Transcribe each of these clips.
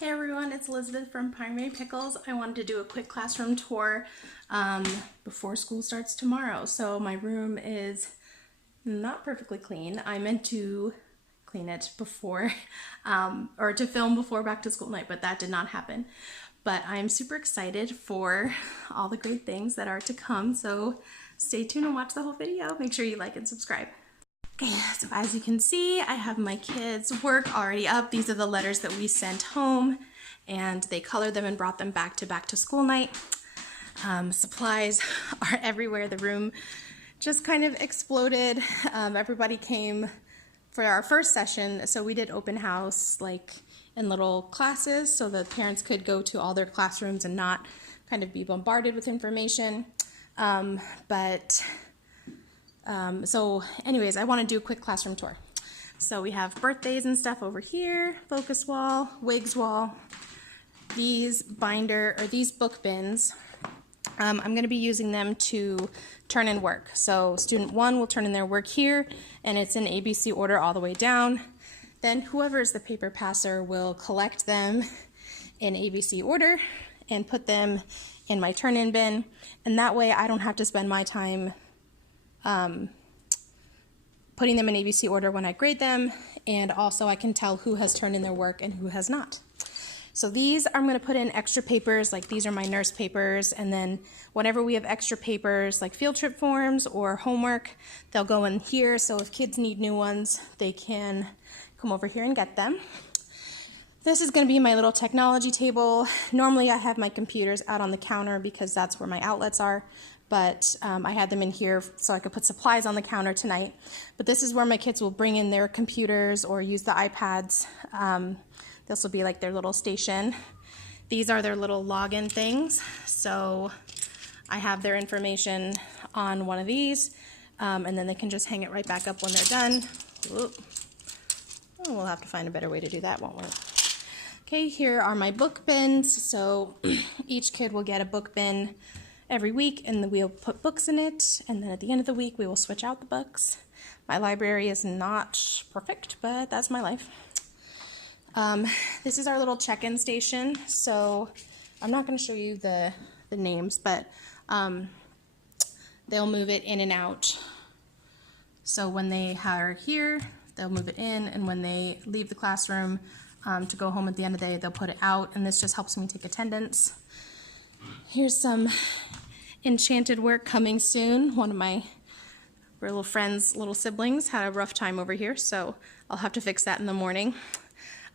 Hey everyone, it's Elizabeth from Primary Pickles. I wanted to do a quick classroom tour before school starts tomorrow. So my room is not perfectly clean. I meant to clean it before, or to film before back to school night, but that did not happen. But I'm super excited for all the great things that are to come. So stay tuned and watch the whole video. Make sure you like and subscribe. Okay, so as you can see, I have my kids' work already up. These are the letters that we sent home, and they colored them and brought them back to school night. Supplies are everywhere. The room just kind of exploded. Everybody came for our first session, so we did open house like in little classes so that parents could go to all their classrooms and not kind of be bombarded with information. So anyways, I want to do a quick classroom tour. So we have birthdays and stuff over here, focus wall, wigs wall, these book bins. I'm going to be using them to turn in work. So student 1 will turn in their work here, and it's in ABC order all the way down. Then whoever is the paper passer will collect them in ABC order and put them in my turn-in bin, and that way I don't have to spend my time putting them in ABC order when I grade them, and also I can tell who has turned in their work and who has not. So these I'm going to put in extra papers, like these are my nurse papers, and then whenever we have extra papers like field trip forms or homework, they'll go in here, so if kids need new ones, they can come over here and get them. This is going to be my little technology table. Normally I have my computers out on the counter because that's where my outlets are, but I had them in here so I could put supplies on the counter tonight. But this is where my kids will bring in their computers or use the iPads. This will be like their little station. These are their little login things. So I have their information on one of these, and then they can just hang it right back up when they're done. Whoop. Oh, we'll have to find a better way to do that, won't we? Okay, here are my book bins. So each kid will get a book bin every week, and we'll put books in it, and then at the end of the week we will switch out the books. My library is not perfect, but that's my life. This is our little check-in station, so I'm not going to show you the names, but they'll move it in and out. So when they are here, they'll move it in, and when they leave the classroom to go home at the end of the day, they'll put it out, and this just helps me take attendance. Here's some Enchanted work coming soon. One of my little friends' little siblings had a rough time over here, so I'll have to fix that in the morning.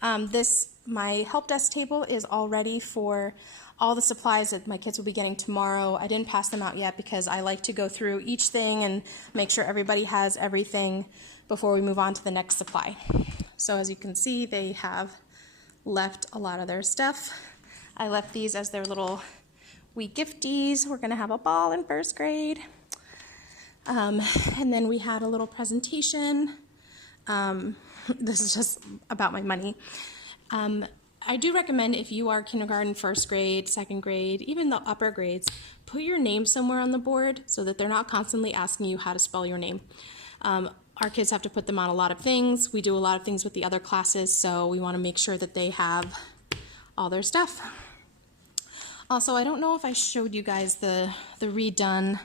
My help desk table is all ready for all the supplies that my kids will be getting tomorrow. I didn't pass them out yet because I like to go through each thing and make sure everybody has everything before we move on to the next supply. So as you can see, they have left a lot of their stuff. I left these as their little wee gifties. We're going to have a ball in first grade. And then we had a little presentation. This is just about my money. I do recommend if you are kindergarten, first grade, second grade, even the upper grades, put your name somewhere on the board so that they're not constantly asking you how to spell your name. Our kids have to put them on a lot of things. We do a lot of things with the other classes, so we want to make sure that they have all their stuff. Also, I don't know if I showed you guys the redone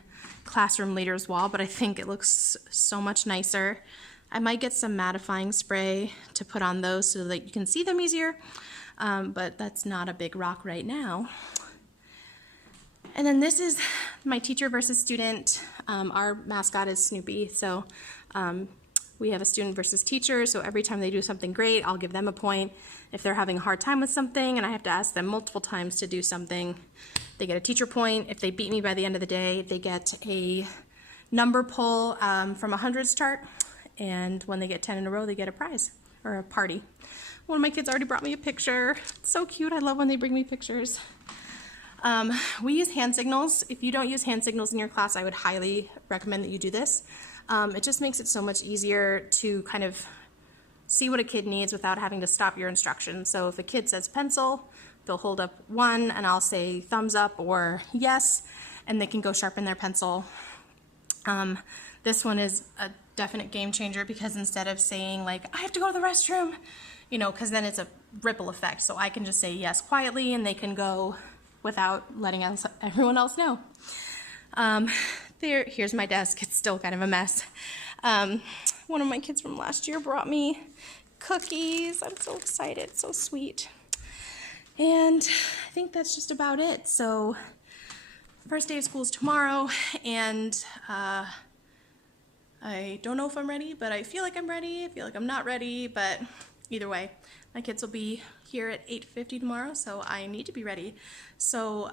classroom leaders wall, but I think it looks so much nicer. I might get some mattifying spray to put on those so that you can see them easier, but that's not a big rock right now. And then this is my teacher versus student. Our mascot is Snoopy, so we have a student versus teacher, so every time they do something great, I'll give them a point. If they're having a hard time with something and I have to ask them multiple times to do something, they get a teacher point. If they beat me by the end of the day, they get a number pull from a hundreds chart, and when they get 10 in a row, they get a prize or a party. One of my kids already brought me a picture. It's so cute. I love when they bring me pictures. We use hand signals. If you don't use hand signals in your class, I would highly recommend that you do this. It just makes it so much easier to kind of see what a kid needs without having to stop your instructions. So if a kid says pencil, they'll hold up 1 and I'll say thumbs up or yes, and they can go sharpen their pencil. This one is a definite game changer because instead of saying like, I have to go to the restroom, you know, because then it's a ripple effect. So I can just say yes quietly and they can go without letting everyone else know. Here's my desk. It's still kind of a mess. One of my kids from last year brought me cookies. I'm so excited. So sweet. And I think that's just about it. So first day of school is tomorrow, and I don't know if I'm ready, but I feel like I'm ready. I feel like I'm not ready, but either way, my kids will be here at 8:50 tomorrow, so I need to be ready. So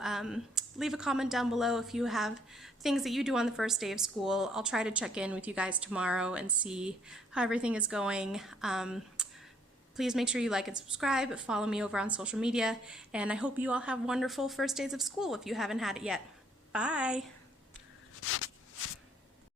leave a comment down below if you have things that you do on the first day of school. I'll try to check in with you guys tomorrow and see how everything is going. Please make sure you like and subscribe, follow me over on social media, and I hope you all have wonderful first days of school if you haven't had it yet. Bye!